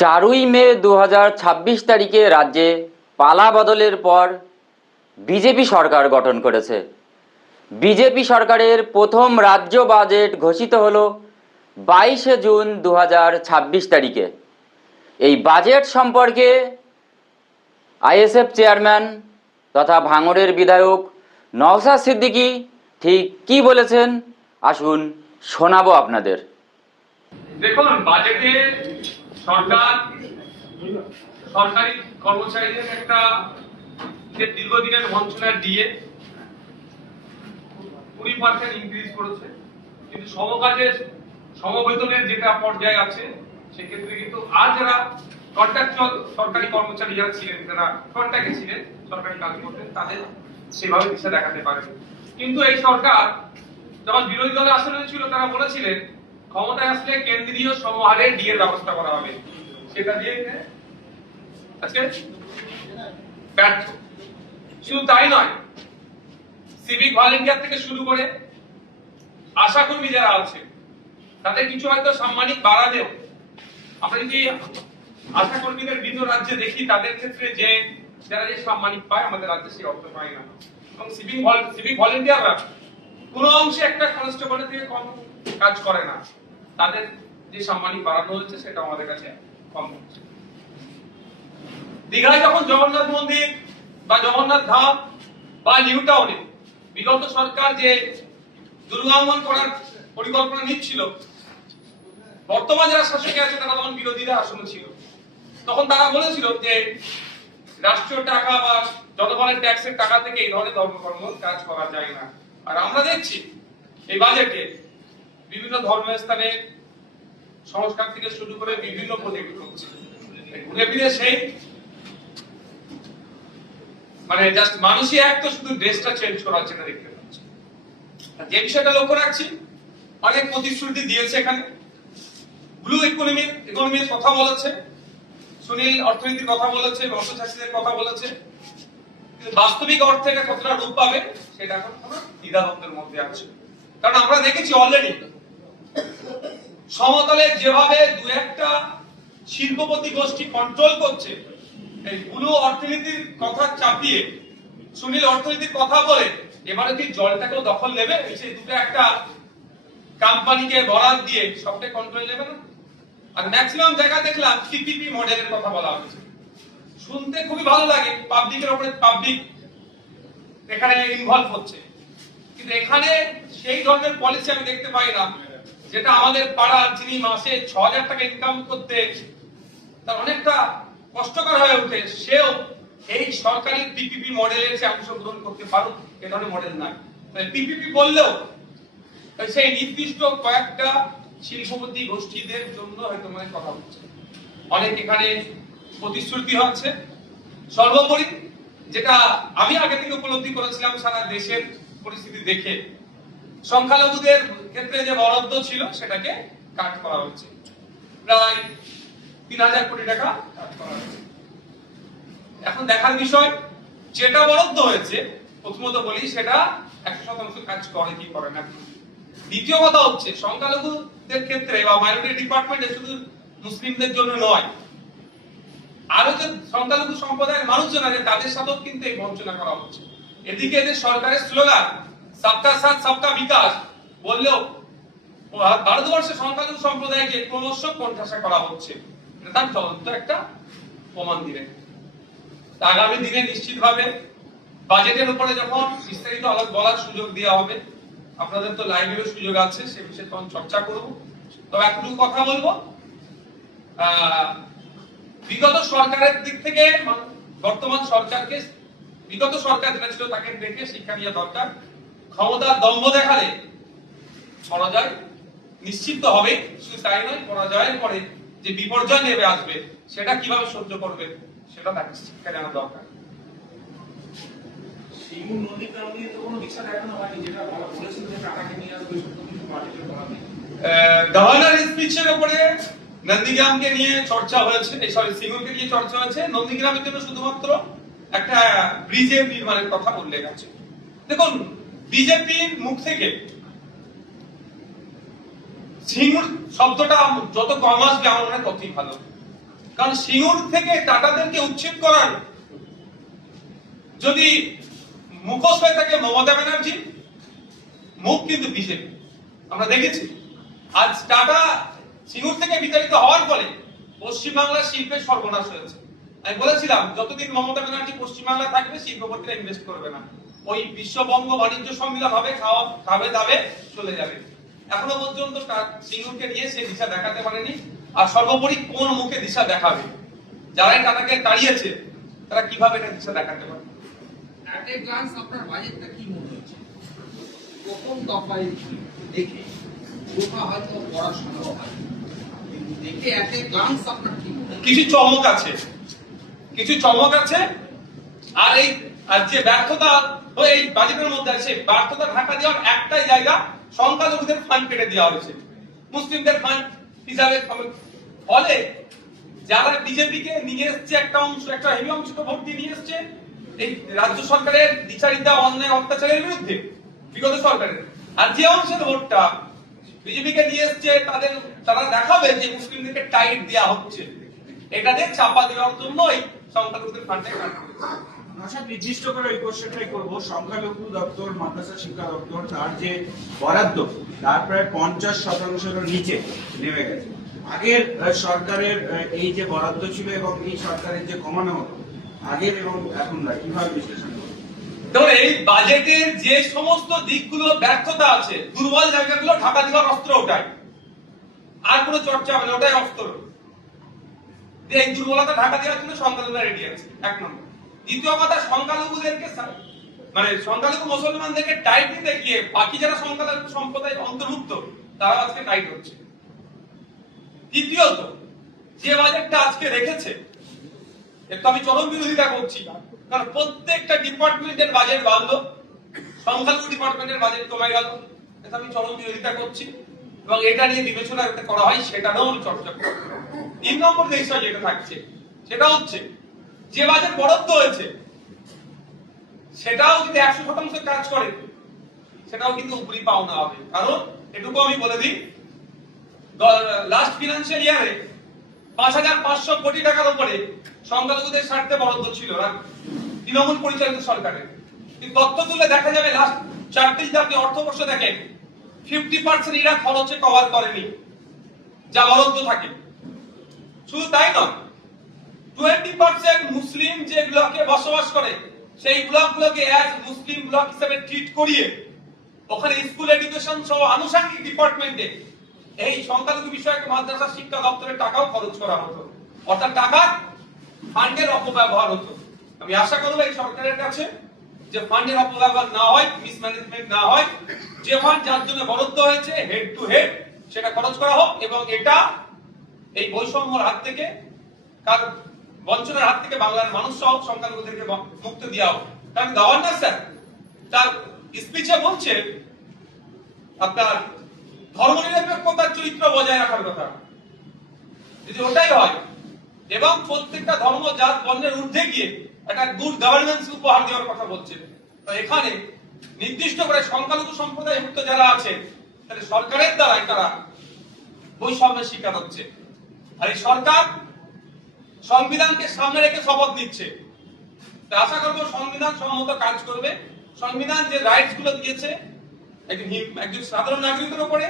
4ই মে 2026 তারিখে রাজ্যে পালা বদলের পর বিজেপি সরকার গঠন করেছে। বিজেপি সরকারের প্রথম রাজ্য বাজেট ঘোষিত হলো 22শে জুন 2026 তারিখে। এই বাজেট সম্পর্কে আইএসএফ চেয়ারম্যান তথা ভাঙড়ের বিধায়ক নওশাদ সিদ্দিকী ঠিক কি বলেছেন আসুন শোনাবো আপনাদের। দেখুন, বাজেটে সরকারি কর্মচারীদের একটা যে দীর্ঘদিনের বঞ্চনার ডিএ 20% ইনক্রিজ করেছে, কিন্তু সমকাজের সমবেতনের যেটা পর্যায়ে আছে সেক্ষেত্রে কিন্তু আর যারা কন্ট্রাকচুয়াল সরকারি কর্মচারী যারা ছিলেন, যারা কন্ট্রাক্টে ছিলেন, সরকারি কাজ করতেন, তাদের সেভাবে দিশা দেখাতে পারে। কিন্তু এই সরকার যখন বিরোধী দলের আসনে ছিল তারা বলেছিলেন ক্ষমতায় আসলে কেন্দ্রীয় সমহারে ডিএর ব্যবস্থা করা হবে, সেটা দিয়ে আজকে ব্যর্থ। শুধু তাই নয়, সিভিক ভলেন্টিয়ার থেকে শুরু করে আশাকর্মী যারা আছে তাদের কিছু হয়তো সাম্মানিক বাড়ালেও আমরা যদি আশাকর্মীদের বিভিন্ন রাজ্যে দেখি তাদের ক্ষেত্রে যে যারা যে সাম্মানিক পায় আমাদের রাজ্যে সেই অর্থ পায় না। এবং সিভিক ভলেন্টিয়াররা কোনো অংশে একটা কনস্টেবলের থেকে কম কাজ করে না, তাদের যে সাম্মানিক বাড়ানো হচ্ছে সেটা আমাদের কাছে কম হচ্ছে। দীঘায় যখন জগন্নাথ মন্দির বা জগন্নাথ ধাম বা নিউ টাউনে বিগত সরকার যে দুর্গাঙ্গন করার পরিকল্পনা নিচ্ছিল, বর্তমান যারা শাসকে আছে তারা তখন বিরোধীরা আসনে ছিল, তখন তারা বলেছিল যে রাষ্ট্রীয় টাকা বা জনগণের ট্যাক্সের টাকা থেকে এই ধরনের ধর্মকর্ম কাজ করা যায় না। আর আমরা দেখছি এই বাজেটে বিভিন্ন ধর্মস্থানে সংস্কার থেকে শুরু করে বিভিন্ন প্রজেক্ট হচ্ছে, ঘুরে ফিরে সেই মানে জাস্ট মানুষই এক তো শুধু ড্রেসটা চেঞ্জ করা হচ্ছে না দেখতে পাচ্ছি। যে বিষয়টা লক্ষ্য রাখছি, অনেক প্রতিশ্রুতি দিয়েছে এখানে, ব্লু ইকোনমির কথা বলেছে, সুনীল অর্থনীতির কথা বলেছে, অর্থশাস্ত্রীদের কথা বলেছে, কিন্তু বাস্তবিক অর্থে এটা কতটা রূপ পাবে সেটা এখন কোনো দ্বিধাদ্বন্দ্বের মধ্যে আছে। কারণ আমরা দেখেছি অলরেডি সমতলে যেভাবে দু একটা শিল্পপতি গোষ্ঠী কন্ট্রোল করছে, এই ব্লু অর্থনীতির কথা চাপিয়ে সুনীল অর্থনীতির কথা বলে এবারে কি জলটাকেও দখল নেবে, সেই দুটো একটা কোম্পানিকে বরাদ দিয়ে সবটাই কন্ট্রোল নেবে না। আর ম্যাক্সিমাম জায়গা দেখলাম পিপিপি মডেলের কথা বলা হচ্ছে, শুনতে খুবই ভালো লাগে, পাবলিকের উপরে পাবলিক এখানে ইনভলভ হচ্ছে, কিন্তু এখানে সেই ধরনের পলিসি আমি দেখতে পাই না যেটা আমাদের পাড়ার যিনি মাসে 6,000 টাকা ইনকাম করতে তার অনেকটা কষ্টকর হয়ে ওঠে, সেও এই সরকারি পিপিপি মডেলের সে অংশগ্রহণ করতে পারুক, এ ধরনের মডেল নাই। পিপিপি বললেও সেই নির্দিষ্ট কয়েকটা শিল্পপতি গোষ্ঠীদের জন্য হয়তো মানে কথা হচ্ছে, অনেক এখানে প্রতিশ্রুতি হচ্ছে। সর্বোপরি যেটা আমি আগে থেকে উপলব্ধি করেছিলাম সারা দেশের পরিস্থিতি দেখে, সংখ্যালঘুদের ক্ষেত্রে যে বরাদ্দ ছিল সেটাকে কাট করা হচ্ছে, প্রায় 3,000 কোটি টাকা কাট করা হচ্ছে। এখন দেখার বিষয় যেটা বরাদ্দ হয়েছে, প্রথমত বলি সেটা 100% কাজ করে কি করে না। দ্বিতীয় কথা হচ্ছে সংখ্যালঘুদের ক্ষেত্রে বা মাইনরিটি ডিপার্টমেন্টে শুধু মুসলিমদের জন্য নয়, আরো যে সংখ্যালঘু সম্প্রদায়ের মানুষজন আছে তাদের সাথেও কিন্তু এই বঞ্চনা করা হচ্ছে। এদিকে এদের সরকারের স্লোগান সবকা সাথ সবকা বিকাশ বললেও ভারতবর্ষের সংখ্যালঘু সম্প্রদায়কে ক্রমশ কোণঠাসা করা হচ্ছে, তার জ্বলন্ত একটা প্রমাণ দিলেন। আগামী দিনে নিশ্চিতভাবে বাজেটের উপরে যখন বিস্তারিত আলোচনা বলার সুযোগ দেওয়া হবে, আপনাদের তো লাইভেরও সুযোগ আছে, সে বিষয়ে তখন চর্চা করব। তবে একটু কথা বলবো, বিগত সরকারের দিক থেকে বর্তমান সরকারকে, বিগত সরকার যেটা ছিল তাকে দেখে শিক্ষা নেওয়া দরকার। ক্ষমতার দম্ভ দেখালে পরাজয় নিশ্চিত হবে, শুধু তাই নয় পরাজয়ের পরে যে বিপর্যয় নেমে আসবে সেটা কিভাবে সহ্য করবে সেটা তাকে শিক্ষা নেওয়া দরকার। গভর্নর স্পিচের উপরে নন্দীগ্রামকে নিয়ে চর্চা হয়েছে, সিঙ্গুরকে নিয়ে চর্চা হয়েছে, নন্দীগ্রামের জন্য শুধুমাত্র একটা ব্রিজের নির্মাণের কথা উল্লেখ আছে। দেখুন, বিজেপির মুখ থেকে সিঙ্গুর শব্দটা যত কম আসবে আমার মনে হয় ততই ভালো। কারণ সিঙ্গুর থেকে টাটাদেরকে উচ্ছেদ করার যদি মুখোশ হয়ে থাকে মমতা ব্যানার্জি, মুখ কিন্তু বিজেপি। আমরা দেখেছি আজ টাটা সিঙ্গুর থেকে বিতাড়িত হওয়ার ফলে পশ্চিমবাংলার শিল্পের সর্বনাশ হয়েছে। আমি বলেছিলাম যতদিন মমতা ব্যানার্জি পশ্চিমবাংলা থাকবে শিল্পপতিরা ইনভেস্ট করবে না, ওই বিশ্ববঙ্গ বাণিজ্য সম্মেলন হবে, খাবে দাবে চলে যাবে। এখনো পর্যন্ত সিঙ্গুরকে নিয়ে সে দিশা দেখাতে পারেনি। আর সর্বোপরি কোন মুখে দিশা দেখাবে? যারা টাটাকে তাড়িয়েছে তারা কিভাবে এটা দিশা দেখাতে পারে? এট এ গ্লান্স আপনার বাজেটটা কি মনে হচ্ছে? প্রথম দফায় দেখে ওটা হয়তো পড়া সম্ভব হয়, কিন্তু দেখে এট এ গ্লান্স আপনার কি মনে হয়? কিছু চমক আছে, কিছু চমক আছে। আর এই যে ব্যর্থতা এই বাজেটের মধ্যে আছে, ব্যর্থতা ঢাকা দেওয়ার একটাই জায়গা, সংখ্যালঘুদের ফান্ড কেটে দেওয়া হয়েছে, মুসলিমদের ফান্ড হিসাবে। ফলে যারা বিজেপিকে নিয়ে এসছে একটা অংশ, একটা হেভি অংশ তো ভোট দিয়ে নিয়ে এসছে এই রাজ্য সরকারের দ্বিচারিতা অন্যায় অত্যাচারের বিরুদ্ধে বিগত সরকারের, আর যে অংশের ভোটটা বিজেপিকে নিয়ে এসছে তারা দেখাবে যে মুসলিমদেরকে টাইট দেওয়া হচ্ছে, এটা দিয়ে চাপা দেওয়ার জন্যই সংখ্যালঘুদের ফান্ডে কাটা হয়েছে। আচ্ছা, নির্দিষ্ট করে ওই কোশ্চেনটাই করবো। সংখ্যালঘু দপ্তর, মাদ্রাসা শিক্ষা দপ্তর, তার যে বরাদ্দ তার প্রায় 50% নিচে নেমে গেছে। আগের সরকারের এই যে বরাদ্দ ছিল এবং এই সরকারের যে কমানো হতো আগের এবং এখনকার, কিভাবে বিশ্লেষণ করবো? ধরুন এই বাজেটের যে সমস্ত দিকগুলো ব্যর্থতা আছে, দুর্বল জায়গাগুলো ঢাকা দেওয়ার অস্ত্র ওটাই, আর কোনো চর্চা হবে না, ওটাই অস্ত্র। এই দুর্বলতা ঢাকা দেওয়ার জন্য সংখ্যালঘুরা রেডি আছে, এক নম্বর। দ্বিতীয় কথা, সংখ্যালঘুদেরকে মানে সংখ্যালঘু মুসলমানদেরকে টাইট দিতে গিয়ে বাকি যারা সংখ্যালঘু সম্প্রদায় অন্তর্ভুক্ত তারা আজকে টাইট হচ্ছে। তৃতীয়ত, যে বাজেটটা আজকে রেখেছে একটু আমি চরম বিরোধিতা করছি, কারণ প্রত্যেকটা ডিপার্টমেন্টের বাজেট বাড়লো, সংখ্যালঘু ডিপার্টমেন্টের বাজেট কমে গেল, এটা আমি চরম বিরোধিতা করছি এবং এটা নিয়ে বিবেচনা করা হয় সেটারও আমি চর্চা করব। 3 নম্বর যে বিষয় যেটা থাকছে সেটা হচ্ছে যে বাজেট বরাদ্দ হয়েছে সেটাও যদি 100% কাজ করে সেটাও কিন্তু উপরি পাওনা হবে। কারণ এটুকু আমি বলে দিই, লাস্ট ফিনান্সিয়াল ইয়ারে 5,500 কোটি টাকার উপরে সংখ্যালঘুদের স্বার্থে বরাদ্দ ছিল না তৃণমূল পরিচালিত সরকারের। কিন্তু তথ্য তুলে দেখা যাবে লাস্ট 4টি যদি আপনি অর্থবর্ষ দেখেন 50% এরা খরচে কভার করেনি যা বরাদ্দ থাকে। শুধু তাই নয়, 20% মুসলিম যে ব্লকে বসবাস করে সেই ব্লকগুলোকে অ্যাজ মুসলিম ব্লক হিসেবে ট্রিট করিয়ে ওখানে স্কুল এডুকেশন সহ আনুষঙ্গিক ডিপার্টমেন্টে এই সংখ্যালঘু বিষয়ক মাদ্রাসা শিক্ষা দপ্তরের টাকাও খরচ করা হতো, অর্থাৎ টাকা ফান্ডের অপব্যবহার হতো। আমি আশা করব এই সরকারের কাছে যে ফান্ডের অপব্যবহার না হয়, মিসম্যানেজমেন্ট না হয়, যে ফান্ড যার জন্য বরাদ্দ হয়েছে হেড টু হেড সেটা খরচ করা হোক এবং এটা এই বৈষম্যের হাত থেকে, বঞ্চনার হাত থেকে বাংলার মানুষ সহ সংখ্যালঘুদেরকে মুক্তি দেওয়া হোক। কারণ গভর্নর স্যার তার স্পিচে বলছে আপনার ধর্মনিরপেক্ষতার চরিত্র বজায় রাখার কথা। যদি ওটাই হয় এবং প্রত্যেকটা ধর্ম জাত বর্ণের ঊর্ধ্বে গিয়ে একটা গুড গভর্নেন্স উপহার দেওয়ার কথা বলছে, তো এখানে নির্দিষ্ট করে সংখ্যালঘু সম্প্রদায় মুক্ত যারা আছে তাহলে সরকারের দ্বারাই তারা বৈষম্যের শিকার হচ্ছে। আর এই সরকার সংবিধানকে সামনে রেখে শপথ নিচ্ছে, আশা করবো সংবিধান সম্মত কাজ করবে। সংবিধান যে রাইটস গুলো দিয়েছে একজন সাধারণ নাগরিকের উপরে,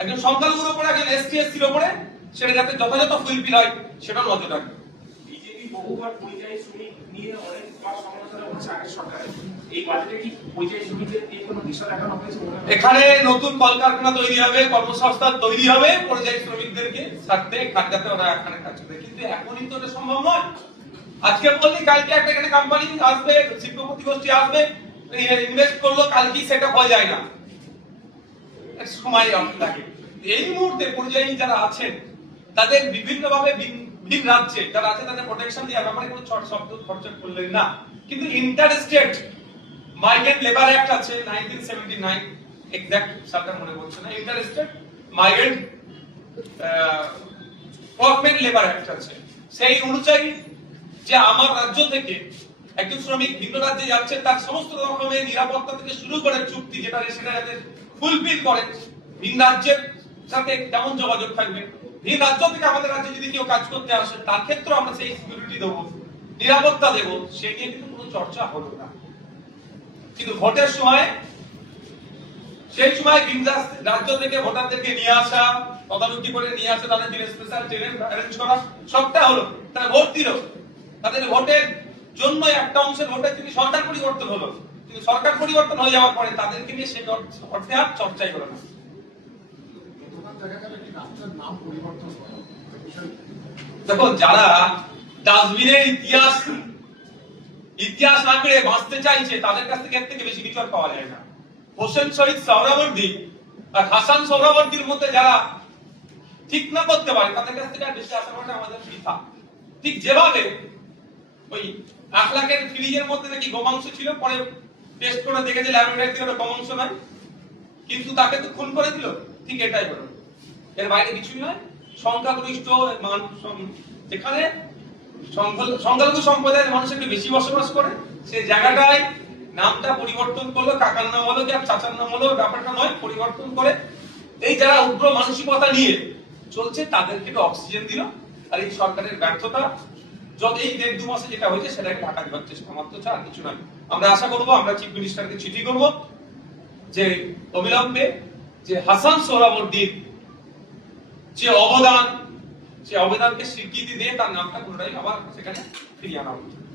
একজন সংখ্যালঘুর উপরে, একজন এসটি এসসির উপরে, সেটা যাতে যথাযথ ফুলফিল হয় সেটা নজর রাখবে। বিজেপি বহুবার পরিযায়ী শ্রমিক নিয়ে অনেক সমালোচনা করছে আগের সরকারে, এই বাজেটে কি পরিযায়ী শ্রমিকদের নিয়ে কোনো দিশা দেখানো হয়েছে? এখানে নতুন কলকারখানা তৈরি হবে, কর্মসংস্থান তৈরি হবে পরিযায়ী শ্রমিকদেরকে সাথে খাদ্যাতে ওরা এখানে কাজ করবে, কিন্তু এখনই তো এটা সম্ভব নয়। আজকে বললি কালকে একটা এখানে কোম্পানি আসবে, শিল্পপতি গোষ্ঠী আসবে, ইনভেস্ট করলো, কালকেই সেটা হয়ে যায় না, সময় লাগে। এই মুহূর্তে পরিযায়ী যারা আছেন তাদের বিভিন্ন ভাবে ভিন রাজ্যে যারা আছে তাদের প্রোটেকশন দেওয়ার ব্যাপারে কোনো শব্দ খরচা করলেন না। কিন্তু inter state migrant labour act আছে 1979, এক্সাক্ট সালটা মনে পড়ছে না, inter state migrant workman labour act আছে। সেই অনুযায়ী যে আমার রাজ্য থেকে একজন শ্রমিক ভিন্ন রাজ্যে যাচ্ছে তার সমস্ত রকমের নিরাপত্তা থেকে শুরু করে চুক্তি যেটা সেটা যাতে ফুলফিল করে, ভিন রাজ্যের সাথে কেমন যোগাযোগ থাকবে, ভিন রাজ্য থেকে আমাদের রাজ্যে যদি কেউ কাজ করতে আসে তার ক্ষেত্রে আমরা সেই সিকিউরিটি দেবো, নিরাপত্তা দেবো, সে নিয়ে কিন্তু কোনো চর্চা হলো না। কিন্তু ভোটের সময় সেই সময় ভিন রাজ্য থেকে ভোটারদেরকে নিয়ে আসা, তদারকি করে নিয়ে আসা, তাদের জন্য স্পেশাল ট্রেন অ্যারেঞ্জ করা, সবটা হলো। তারা ভোট দিল, তাদের ভোটের জন্য একটা অংশের ভোটের থেকে সরকার পরিবর্তন হলো। কিন্তু সরকার পরিবর্তন হয়ে যাওয়ার পরে তাদেরকে নিয়ে সেই অর্থে আর চর্চাই হলো না। দেখো, যারা ডাস্টবিনের ইতিহাস আঁকড়ে বাঁচতে চাইছে তাদের কাছ থেকে এর থেকে বেশি কিছু আর পাওয়া যায় না। হোসেন শহীদ সোহরাওয়ার্দী আর হাসান সোহরাওয়ার্দীর মধ্যে যারা ঠিক না করতে পারে তাদের কাছ থেকে আর বেশি আশা করাটা আমাদের বৃথা। ঠিক যেভাবে ওই আখলাকের ফ্রিজের মধ্যে নাকি গোমাংস ছিল, পরে টেস্ট করে দেখেছে ল্যাবরেটরিতে ওটা গোমাংস নয়, কিন্তু তাকে তো খুন করে দিল, ঠিক এটাই হলো। এর বাইরে কিছুই নয়। সংখ্যাগরিষ্ঠ যেখানে সংখ্যালঘু সম্প্রদায়ের মানুষ একটু বেশি বসবাস করে সেই জায়গাটায় নামটা পরিবর্তন করলো, কাকার নাম হলো কি আর চাচার নাম হলো, ব্যাপারটা নয়, পরিবর্তন করে এই যারা উগ্র মানসিকতা নিয়ে চলছে তাদেরকে একটু অক্সিজেন দিল। আর এই সরকারের ব্যর্থতা যত এই 1.5-2 মাসে যেটা হয়েছে সেটাকে ঢাকা দেওয়ার চেষ্টা মাত্র, আর কিছু নয়। আমরা আশা করবো, আমরা চিফ মিনিস্টারকে চিঠি করব যে অবিলম্বে যে হাসান সোহরাওয়ার্দীর যে অবদান, সে অবদানকে স্বীকৃতি দিয়ে তার নামটা পুনরায় আবার সেখানে ফিরিয়ে আনা হবে।